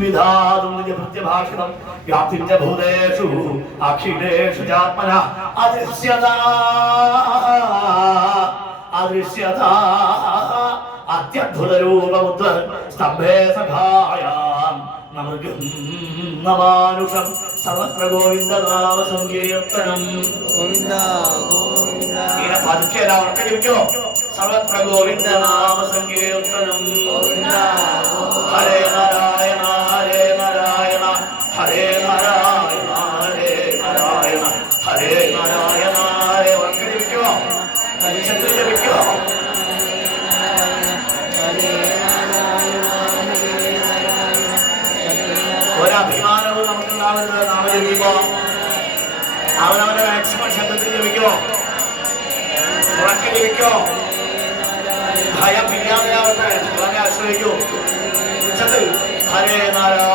വിധാതും നിജഭൃത്യഭാഷിതം വ്യാപ്തിം ച ഭൂതേഷു അഖിലേഷു ചാത്മന അദൃശ്യതാ അദൃശ്യതാ അത്യദ്ഭുതരൂപമുദ്ര സ്തംഭേ സഖായാം നമൃഗം നമാനുഷം സർവത്ര ഗോവിന്ദനാമ സങ്കീർത്തനം ഗോവിന്ദ ഗോവിന്ദ ഇങ്ങനെ പതുക്കെ എല്ലാവർക്കും ജപിക്കോ സർവത്ര ഗോവിന്ദനാമ സങ്കീർത്തനം ഗോവിന്ദ ഹരേ നാരായണ ഹരേ നാരായണ ഹരേ നാരായണ ഹരേ നാരായണ ഹരേ നാരായണ ഹരേ വർക്ക ജപിക്കോ ചന്ദ്ര ജപിക്കോ ഒരഭിമാനവും നമുക്കുണ്ടാവരുത് നാമജപിക്കുമ്പോ അവനവന്റെ മാക്സിമം ശബ്ദത്തിൽ ജപിക്കോ ഉറക്കെ ജപിക്കോ ഭയമില്ലാതെയാവട്ടെ ഭഗവാനെ ആശ്രയിക്കൂ ഉച്ചത്തിൽ ഹരേ നാരായണ